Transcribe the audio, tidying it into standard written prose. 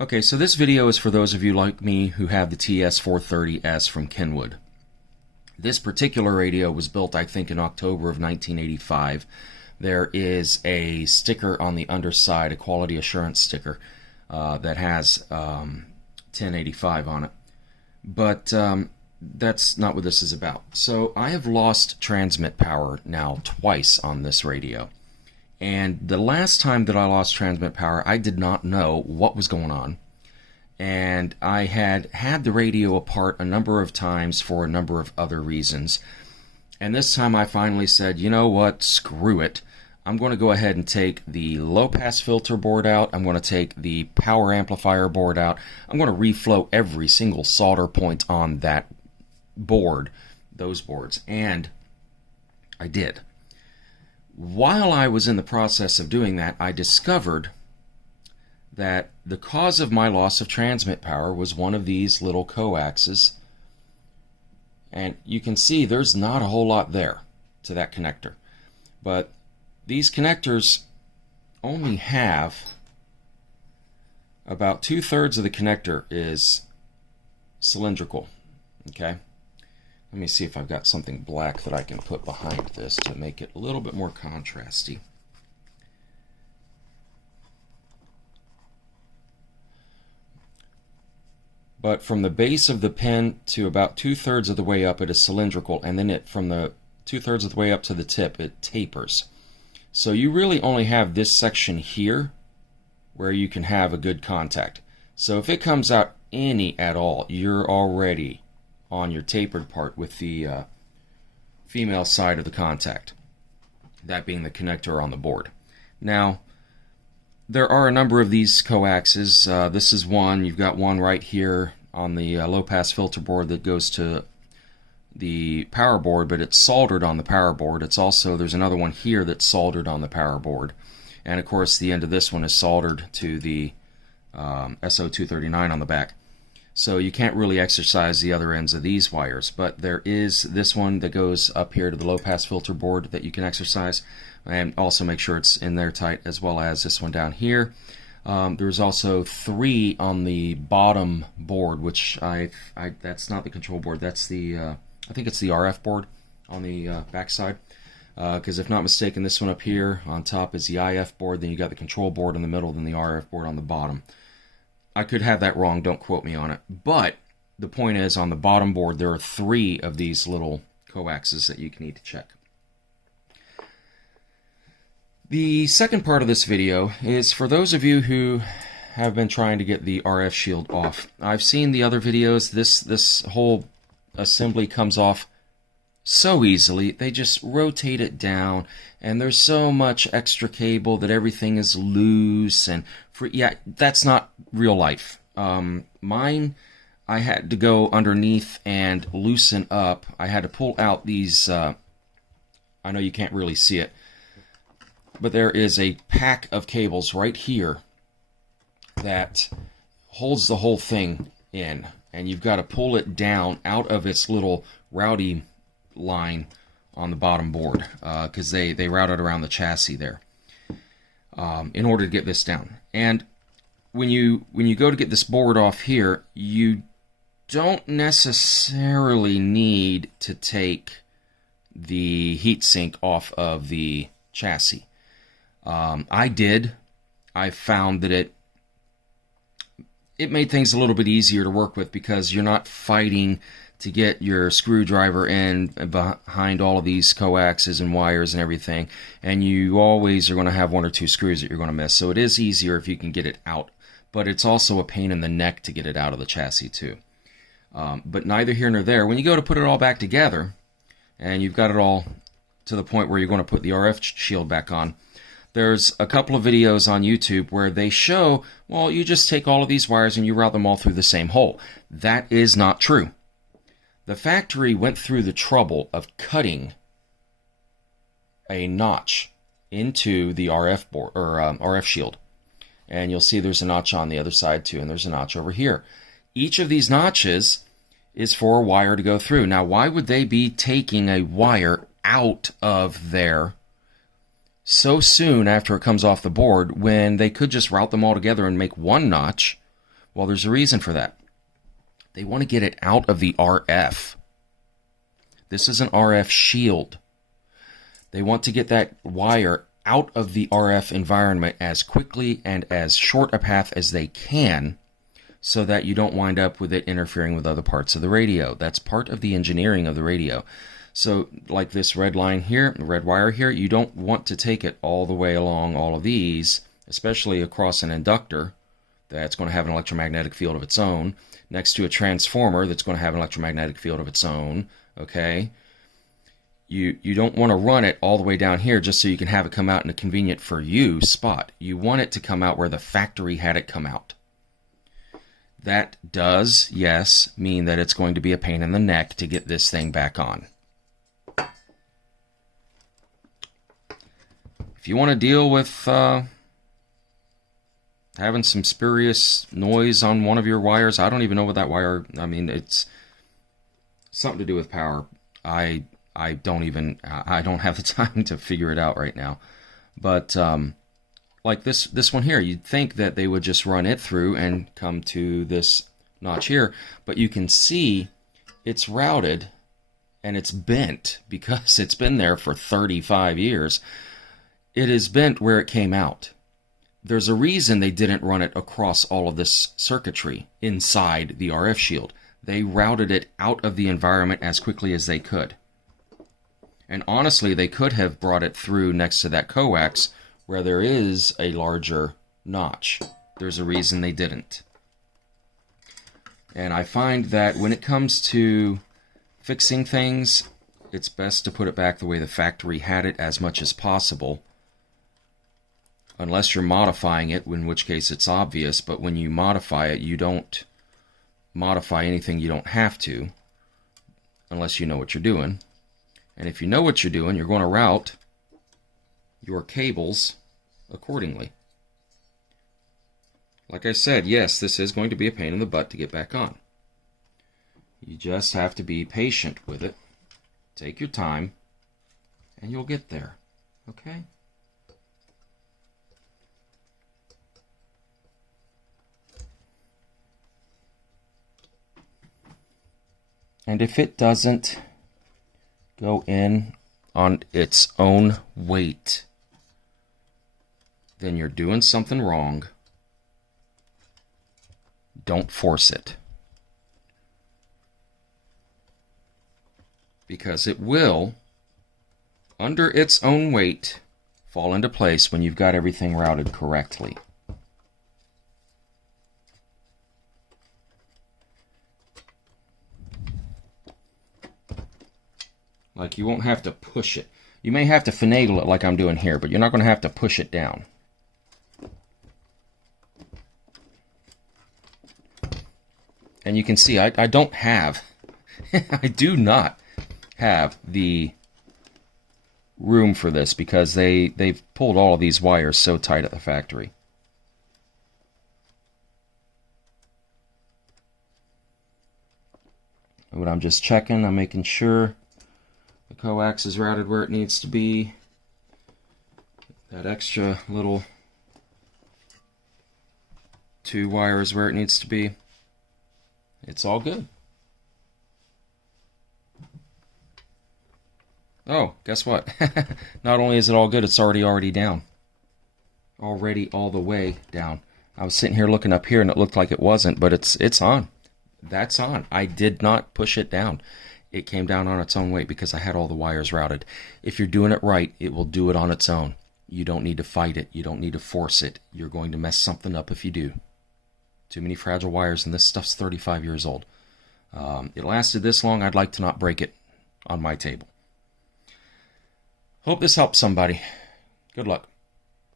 Okay, so this video is for those of you like me who have the TS-430S from Kenwood. This particular radio was built, I think, in October of 1985. There is a sticker on the underside, a quality assurance sticker, that has 1085 on it. But that's not what this is about. So I have lost transmit power now twice on this radio. And the last time that I lost transmit power, I did not know what was going on. And I had the radio apart a number of times for a number of other reasons. And this time I finally said, you know what, screw it. I'm going to go ahead and take the low-pass filter board out. I'm going to take the power amplifier board out. I'm going to reflow every single solder point on that board, those boards. And I did. While I was in the process of doing that, I discovered that the cause of my loss of transmit power was one of these little coaxes. And you can see there's not a whole lot there to that connector. But these connectors only have about 2/3 of the connector is cylindrical. Okay? Let me see if I've got something black that I can put behind this to make it a little bit more contrasty. But from the base of the pin to about 2/3 of the way up, it is cylindrical, and then from the 2/3 of the way up to the tip, it tapers. So you really only have this section here where you can have a good contact. So if it comes out any at all, you're already on your tapered part with the female side of the contact, that being the connector on the board. Now, there are a number of these coaxes. This is one. You've got one right here on the low-pass filter board that goes to the power board, but it's soldered on the power board. It's also, there's another one here that's soldered on the power board. And of course, the end of this one is soldered to the SO239 on the back. So you can't really exercise the other ends of these wires, but there is this one that goes up here to the low-pass filter board that you can exercise, and also make sure it's in there tight, as well as this one down here. There's also 3 on the bottom board, which that's not the control board, that's the I think it's the RF board on the back side. Because if not mistaken, this one up here on top is the IF board, then you got the control board in the middle, then the RF board on the bottom. I could have that wrong, don't quote me on it. But the point is, on the bottom board, there are 3 of these little coaxes that you need to check. The second part of this video is for those of you who have been trying to get the RF shield off. I've seen the other videos. This whole assembly comes off so easily. They just rotate it down, and there's so much extra cable that everything is loose and free. Yeah, that's not real life. Mine, I had to go underneath and loosen up. I had to pull out these, I know you can't really see it, but there is a pack of cables right here that holds the whole thing in, and you've got to pull it down out of its little rowdy line on the bottom board, because they route it around the chassis there in order to get this down. And when you go to get this board off here, you don't necessarily need to take the heatsink off of the chassis. I did. I found that it made things a little bit easier to work with, because you're not fighting to get your screwdriver in behind all of these coaxes and wires and everything, and you always are going to have 1 or 2 screws that you're going to miss. So it is easier if you can get it out, but it's also a pain in the neck to get it out of the chassis too. But neither here nor there. When you go to put it all back together, and you've got it all to the point where you're going to put the RF shield back on, there's a couple of videos on YouTube where they show, well, you just take all of these wires and you route them all through the same hole. That is not true. The factory went through the trouble of cutting a notch into the RF board, or RF shield. And you'll see there's a notch on the other side too, and there's a notch over here. Each of these notches is for a wire to go through. Now, why would they be taking a wire out of there so soon after it comes off the board when they could just route them all together and make one notch, Well, there's a reason for that. They want to get it out of the RF. This is an RF shield. They want to get that wire out of the RF environment as quickly and as short a path as they can, so that you don't wind up with it interfering with other parts of the radio. That's part of the engineering of the radio. So like this red line here, red wire here, you don't want to take it all the way along all of these, especially across an inductor that's going to have an electromagnetic field of its own, next to a transformer that's going to have an electromagnetic field of its own, okay? You don't want to run it all the way down here just so you can have it come out in a convenient for you spot. You want it to come out where the factory had it come out. That does, yes, mean that it's going to be a pain in the neck to get this thing back on. If you want to deal with having some spurious noise on one of your wires, I don't even know what that wire, I mean, it's something to do with power. I don't have the time to figure it out right now. But like this one here, you'd think that they would just run it through and come to this notch here, but you can see it's routed and it's bent because it's been there for 35 years. It is bent where it came out. There's a reason they didn't run it across all of this circuitry inside the RF shield. They routed it out of the environment as quickly as they could. And honestly, they could have brought it through next to that coax where there is a larger notch. There's a reason they didn't. And I find that when it comes to fixing things, it's best to put it back the way the factory had it as much as possible. Unless you're modifying it, in which case it's obvious, but when you modify it, you don't modify anything you don't have to, unless you know what you're doing. And if you know what you're doing, you're going to route your cables accordingly. Like I said, yes, this is going to be a pain in the butt to get back on. You just have to be patient with it. Take your time, and you'll get there. Okay? And if it doesn't go in on its own weight, then you're doing something wrong. Don't force it. Because it will, under its own weight, fall into place when you've got everything routed correctly. Like, you won't have to push it. You may have to finagle it like I'm doing here, but you're not going to have to push it down. And you can see I don't have, I do not have the room for this because they've pulled all of these wires so tight at the factory. But I'm just checking, I'm making sure the coax is routed where it needs to be. That extra little 2 wires where it needs to be. It's all good. Oh, guess what? Not only is it all good, it's already down. Already all the way down. I was sitting here looking up here and it looked like it wasn't, but it's on. That's on. I did not push it down. It came down on its own weight because I had all the wires routed. If you're doing it right, it will do it on its own. You don't need to fight it. You don't need to force it. You're going to mess something up if you do. Too many fragile wires, and this stuff's 35 years old. It lasted this long. I'd like to not break it on my table. Hope this helps somebody. Good luck.